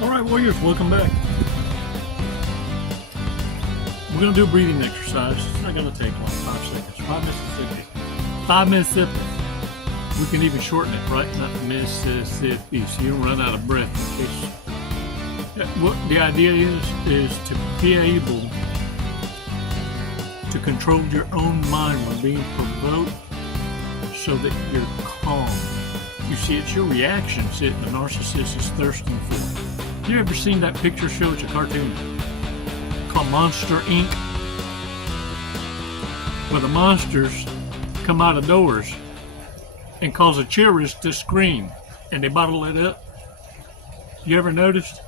Alright, warriors, welcome back. We're going to do a breathing exercise. It's not going to take long, 5 seconds. 5 Mississippi. 5 Mississippi. We can even shorten it, right? Not Mississippi, so you don't run out of breath in case. What the idea is to be able to control your own mind when being provoked so that you're calm. You see, it's your reactions that the narcissist is thirsting for. You ever seen that picture show? It's a cartoon called Monster Inc., where the monsters come out of doors and cause a cheerist to scream, and they bottle it up. You ever noticed?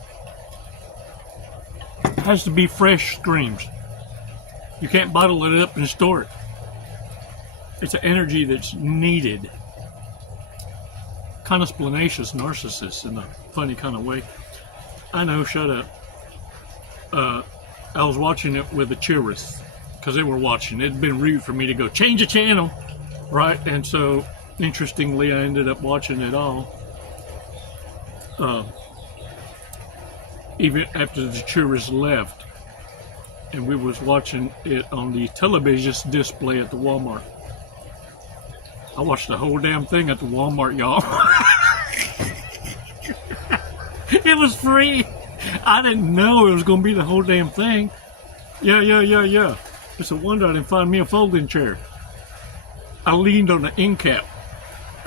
It has to be fresh screams. You can't bottle it up and store it. It's an energy that's needed. Kind of splanacious narcissists in a funny kind of way. I know, shut up. I was watching it with the cheerists because they were watching. It'd been rude for me to go change the channel, right? And so, interestingly, I ended up watching it all. Even after the cheerists left, and we was watching it on the television display at the Walmart. I watched the whole damn thing at the Walmart, y'all. It was free. I didn't know it was going to be the whole damn thing. Yeah. It's a wonder I didn't find me a folding chair. I leaned on the end cap.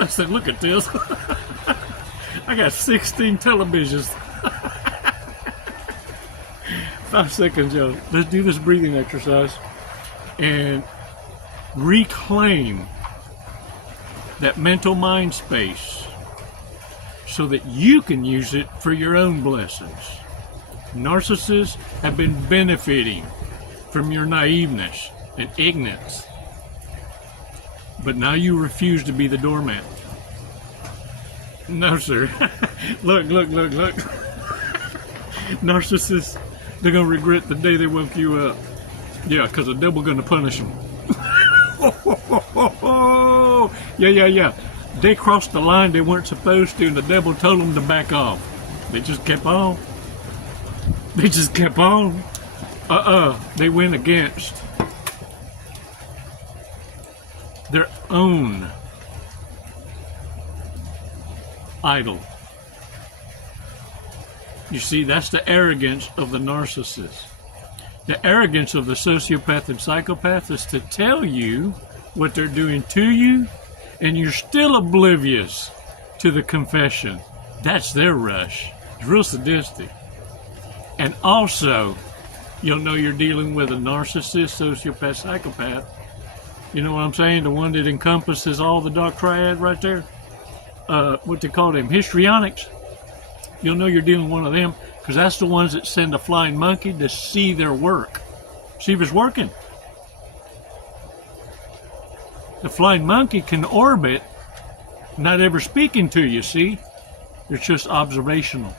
I said, look at this. I got 16 televisions. 5 seconds, yo. Let's do this breathing exercise and reclaim that mental mind space so that you can use it for your own blessings. Narcissists have been benefiting from your naiveness and ignorance, but now you refuse to be the doormat. No, sir. Look. Narcissists, they're going to regret the day they woke you up. Yeah, because the devil going to punish them. Yeah. They crossed the line they weren't supposed to, and the devil told them to back off. They just kept on. They went against their own idol. You see, that's the arrogance of the narcissist. The arrogance of the sociopath and psychopath is to tell you what they're doing to you, and you're still oblivious to the confession. That's their rush. It's real sadistic. And also, you'll know you're dealing with a narcissist, sociopath, psychopath. You know what I'm saying? The one that encompasses all the dark triad right there. What they call them, histrionics. You'll know you're dealing with one of them, because that's the ones that send a flying monkey to see their work. See if it's working. The flying monkey can orbit, not ever speaking to you, see? It's just observational.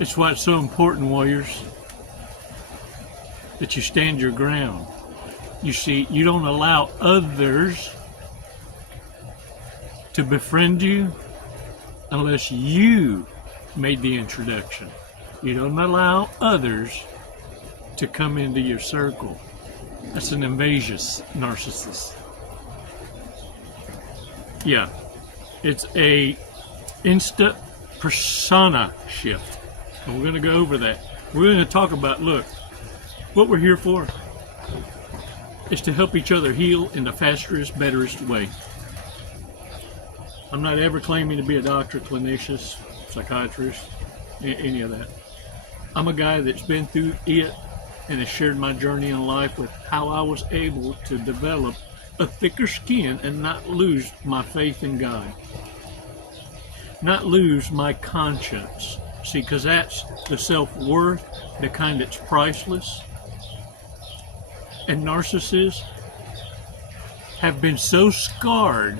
It's why it's so important, warriors, that you stand your ground. You see, you don't allow others to befriend you unless you made the introduction. You don't allow others to come into your circle. That's an invasive narcissist. Yeah, it's a instant persona shift. And we're going to go over that. We're going to talk about, look, what we're here for is to help each other heal in the fastest, betterest way. I'm not ever claiming to be a doctor, clinician, psychiatrist, any of that. I'm a guy that's been through it and has shared my journey in life with how I was able to develop a thicker skin and not lose my faith in God. Not lose my conscience. See, because that's the self-worth, the kind that's priceless. And narcissists have been so scarred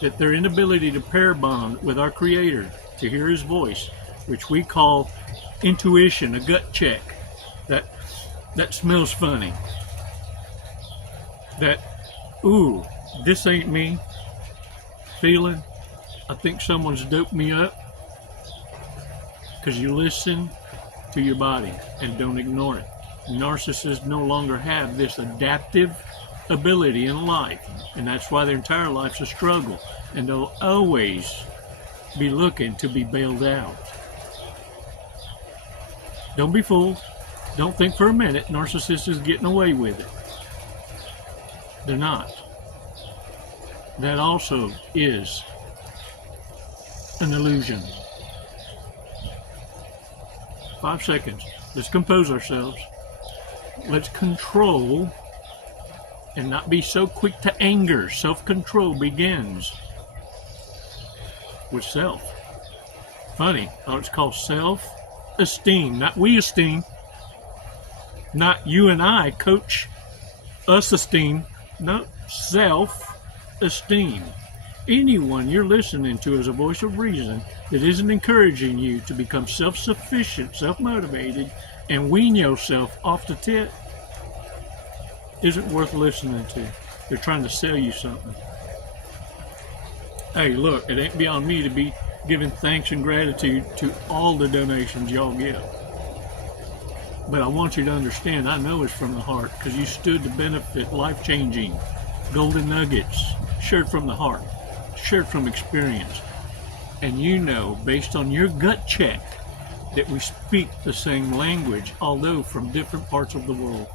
that their inability to pair bond with our Creator, to hear His voice, which we call intuition, a gut check, that smells funny, that, ooh, this ain't me, feeling, I think someone's doped me up, because you listen to your body and don't ignore it. Narcissists no longer have this adaptive ability in life, and that's why their entire life's a struggle, and they'll always be looking to be bailed out. Don't be fooled. Don't think for a minute narcissist is getting away with it. They're not. That also is an illusion. 5 seconds. Let's compose ourselves. Let's control and not be so quick to anger. Self-control begins with self. Funny how it's called self-esteem, not we esteem, not you and I coach us esteem, no, self-esteem. Anyone you're listening to as a voice of reason that isn't encouraging you to become self-sufficient, self-motivated, and wean yourself off the tit isn't worth listening to. They're trying to sell you something. Hey, look, it ain't beyond me to be giving thanks and gratitude to all the donations y'all give. But I want you to understand, I know it's from the heart, because you stood to benefit life-changing golden nuggets shared from the heart, shared from experience. And you know, based on your gut check, that we speak the same language, although from different parts of the world.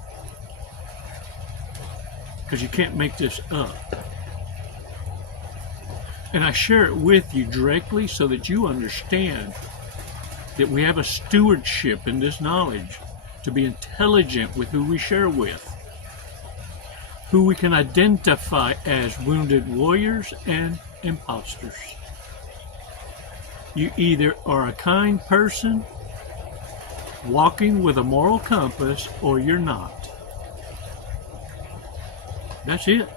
Because you can't make this up. And I share it with you directly so that you understand that we have a stewardship in this knowledge to be intelligent with who we share with, who we can identify as wounded warriors and imposters. You either are a kind person walking with a moral compass, or you're not. That's it.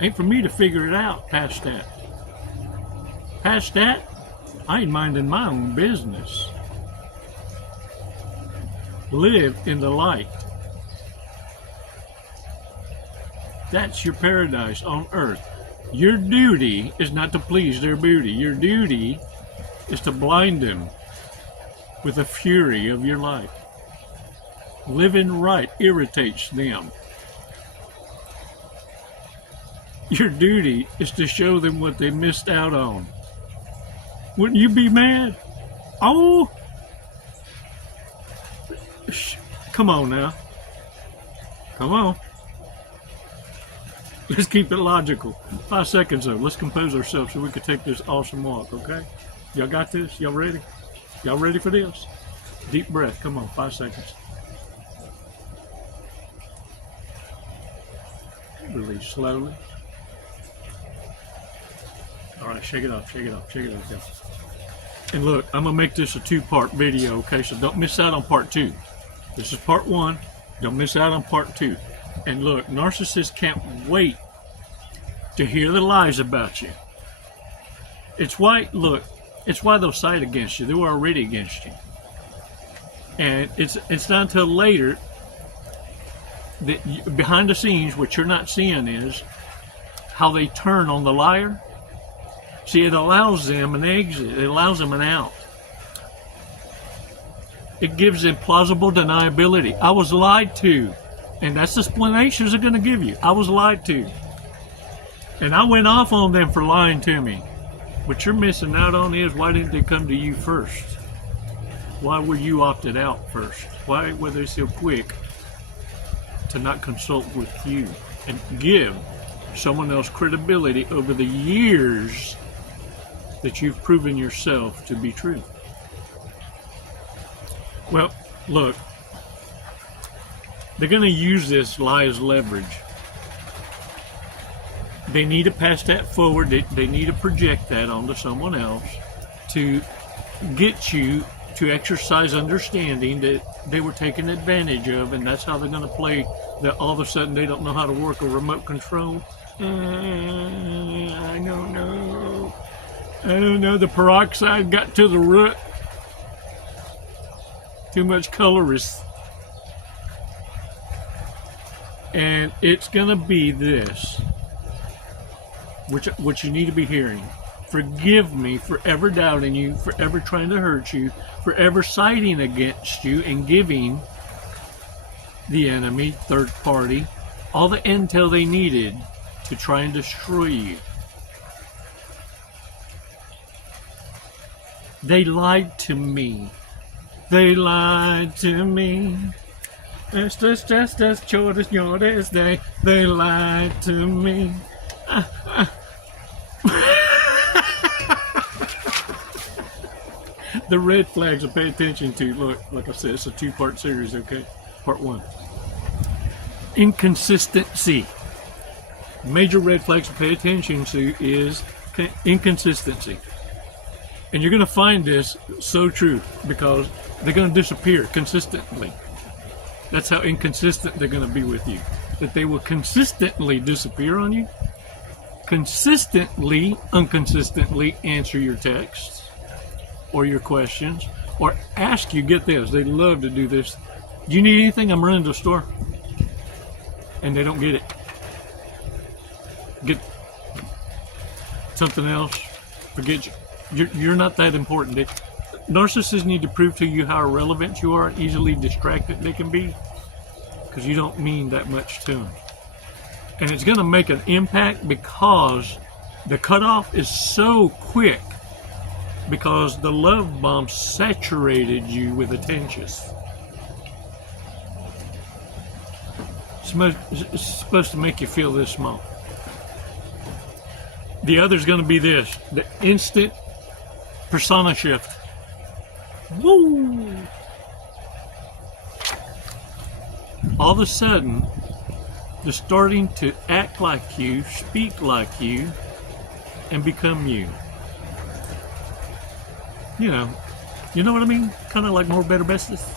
Ain't for me to figure it out past that. Past that, I ain't minding my own business. Live in the light. That's your paradise on earth. Your duty is not to please their beauty. Your duty is to blind them with the fury of your life. Living right irritates them. Your duty is to show them what they missed out on. Wouldn't you be mad? Oh! Come on now. Come on. Let's keep it logical. 5 seconds though. Let's compose ourselves so we can take this awesome walk, okay? Y'all got this? Y'all ready? Y'all ready for this? Deep breath. Come on, 5 seconds. Release slowly. All right, shake it off, shake it off, shake it off, y'all. And look, I'm gonna make this a 2-part video, okay? So don't miss out on part 2. This is part 1. Don't miss out on part 2. And look, narcissists can't wait to hear the lies about you. It's why, look, it's why they'll side against you. They were already against you. And it's not until later that you, behind the scenes, what you're not seeing is how they turn on the liar. See, it allows them an exit. It allows them an out. It gives them plausible deniability. I was lied to. And that's the explanations they're going to give you. I was lied to. And I went off on them for lying to me. What you're missing out on is, why didn't they come to you first? Why were you opted out first? Why were they so quick to not consult with you and give someone else credibility over the years that you've proven yourself to be true? Well, look, they're going to use this lie as leverage. They need to pass that forward. They need to project that onto someone else to get you to exercise understanding that they were taken advantage of, and that's how they're going to play that all of a sudden they don't know how to work a remote control. I don't know. I don't know. The peroxide got to the root. Too much colorist. And it's going to be this, which you need to be hearing. forgive me for ever doubting you, for ever trying to hurt you, for ever siding against you and giving the enemy, third party, all the intel they needed to try and destroy you. They lied to me. They lied to me. They lied to me. The red flags to pay attention to. Look, like I said, it's a two-part series, okay? Part 1. Inconsistency. Major red flags to pay attention to is inconsistency. And you're going to find this so true because they're going to disappear consistently. That's how inconsistent they're going to be with you. That they will consistently disappear on you, consistently, inconsistently answer your texts or your questions, or ask you, get this, they love to do this. Do you need anything? I'm running to the store. And they don't get it. Get something else. Forget you. You're not that important. Narcissists need to prove to you how irrelevant you are, easily distracted they can be, because you don't mean that much to them. And it's going to make an impact because the cutoff is so quick, because the love bomb saturated you with attention. It's supposed to make you feel this small. The other's going to be this, the instant persona shift. Woo! All of a sudden, they're starting to act like you, speak like you, and become you. You know what I mean? Kind of like more, better, bestest.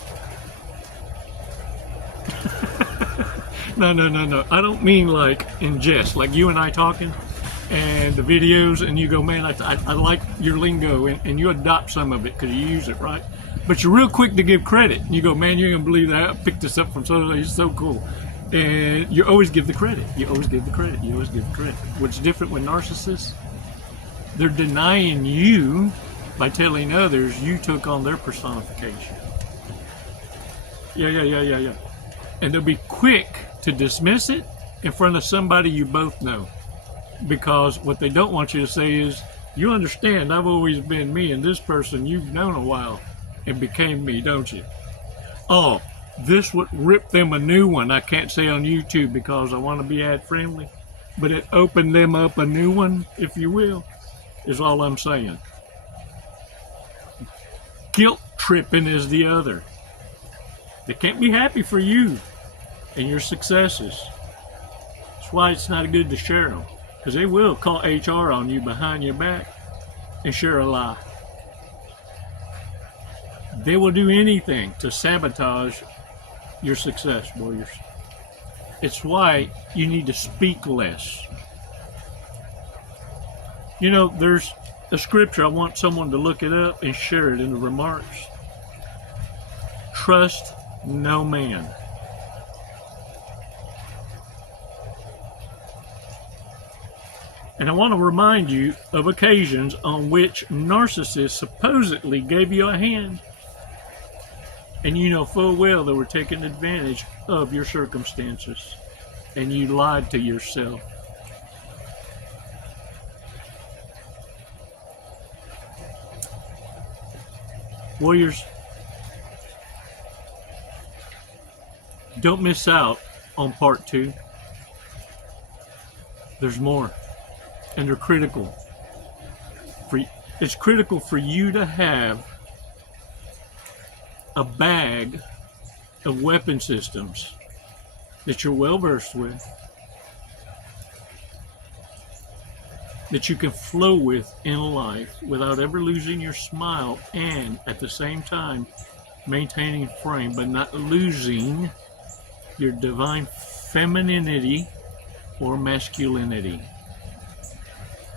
No. I don't mean like in jest, like you and I talking and the videos, and you go, man, I like your lingo, and you adopt some of it because you use it, right? But you're real quick to give credit. You go, man, you're going to believe that. I picked this up from so, it's so cool. And you always give the credit. You always give the credit. You always give the credit. What's different with narcissists? They're denying you by telling others you took on their personification. Yeah. And they'll be quick to dismiss it in front of somebody you both know. Because what they don't want you to say is, you understand, I've always been me, and this person you've known a while and became me, don't you? Oh, this would rip them a new one. I can't say on YouTube because I want to be ad friendly, but it opened them up a new one, if you will, is all I'm saying. Guilt tripping is the other. They can't be happy for you and your successes. That's why it's not good to share them, because they will call HR on you behind your back and share a lie. They will do anything to sabotage your success, warriors. It's why you need to speak less. You know, there's a scripture, I want someone to look it up and share it in the remarks. Trust no man. And I want to remind you of occasions on which narcissists supposedly gave you a hand, and you know full well they were taking advantage of your circumstances, and you lied to yourself. Warriors, don't miss out on part 2. There's more. And they're critical. It's critical for you to have a bag of weapon systems that you're well versed with, that you can flow with in life without ever losing your smile, and at the same time maintaining frame but not losing your divine femininity or masculinity.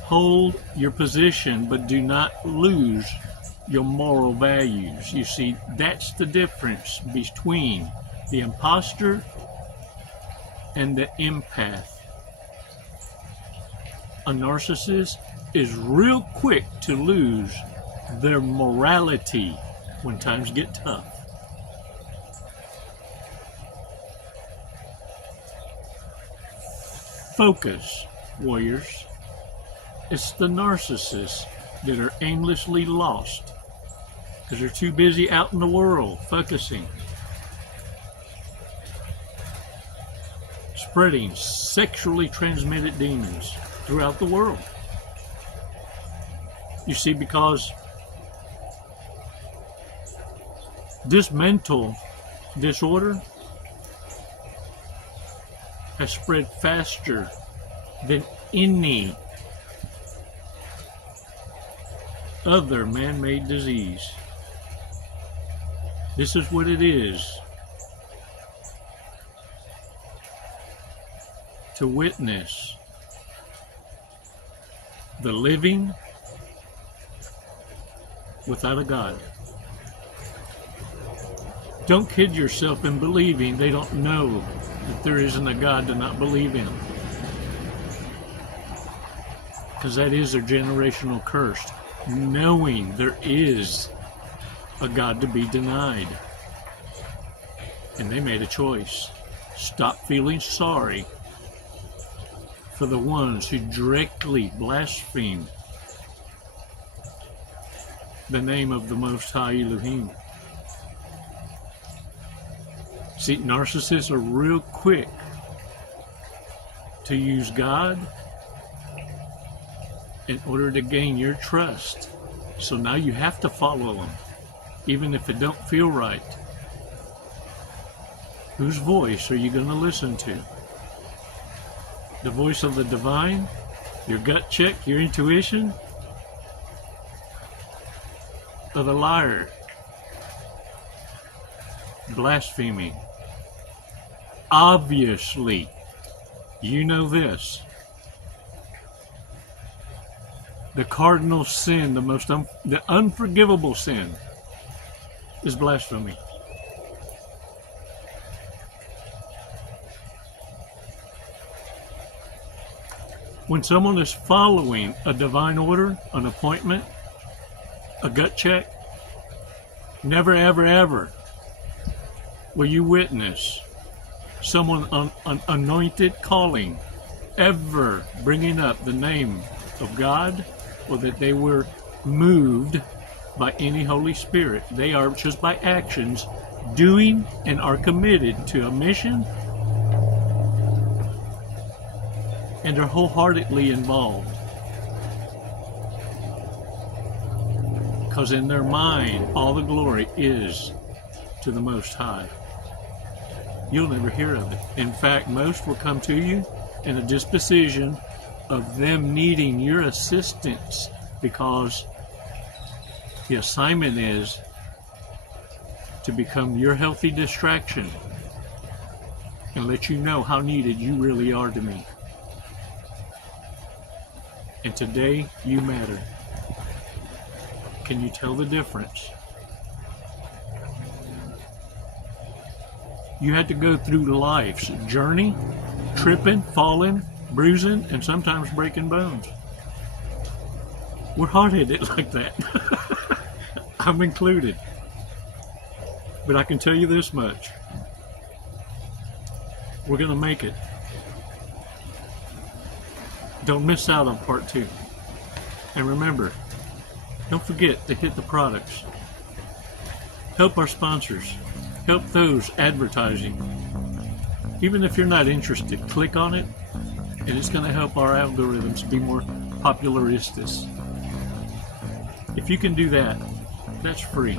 Hold your position, but do not lose your moral values. You see, that's the difference between the imposter and the empath. A narcissist is real quick to lose their morality when times get tough. Focus, warriors. It's the narcissists that are aimlessly lost because they're too busy out in the world focusing, spreading sexually transmitted demons throughout the world. You see, because this mental disorder has spread faster than any other man-made disease. This is what it is to witness the living without a God. Don't kid yourself in believing they don't know that there isn't a God to not believe in. Because that is their generational curse. Knowing there is a God to be denied. And they made a choice. Stop feeling sorry for the ones who directly blaspheme the name of the Most High Elohim. See, narcissists are real quick to use God in order to gain your trust. So now you have to follow them, even if it don't feel right. Whose voice are you going to listen to? The voice of the divine? Your gut check? Your intuition? Or the liar? Blaspheming. Obviously, you know this. The cardinal sin, the unforgivable sin, is blasphemy. When someone is following a divine order, an appointment, a gut check, never, ever, ever will you witness someone on anointed calling ever bringing up the name of God, or that they were moved by any Holy Spirit. They are just by actions doing and are committed to a mission and are wholeheartedly involved. Because in their mind, all the glory is to the Most High. You'll never hear of it. In fact, most will come to you in a disposition of them needing your assistance, because the assignment is to become your healthy distraction and let you know how needed you really are to me. And today, you matter. Can you tell the difference? You had to go through life's journey, tripping, falling, bruising, and sometimes breaking bones. We're hard-headed like that. I'm included. But I can tell you this much. We're going to make it. Don't miss out on part 2. And remember, don't forget to hit the products. Help our sponsors. Help those advertising. Even if you're not interested, click on it, and it's going to help our algorithms be more popularistas. If you can do that, that's free.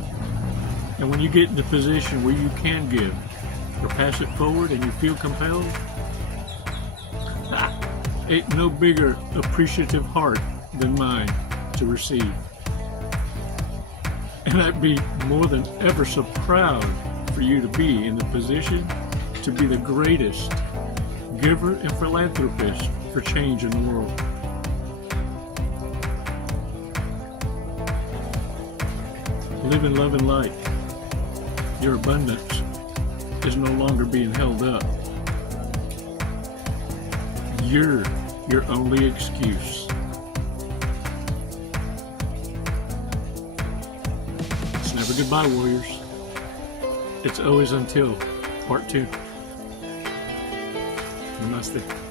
And when you get in the position where you can give or pass it forward and you feel compelled, ain't no bigger appreciative heart than mine to receive. And I'd be more than ever so proud for you to be in the position to be the greatest giver and philanthropist for change in the world. Live in love and light. Your abundance is no longer being held up. You're your only excuse. Never goodbye, warriors. It's always until part 2. Namaste.